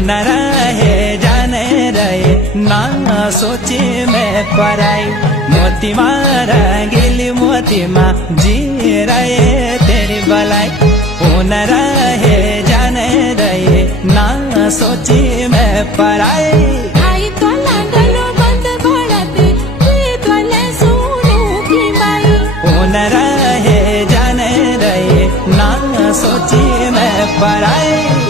न रहे जाने रहे ना सोची मैं पराई। मोती मारा गिली मोती माँ जी रहे तेरी भलाई। न रहे जाने रहे ना सोची मैं पराई। आई तो लांगलो बंद बढ़ते तो ले सुनो की बाई। न रहे जाने रहे ना सोची मैं पराई।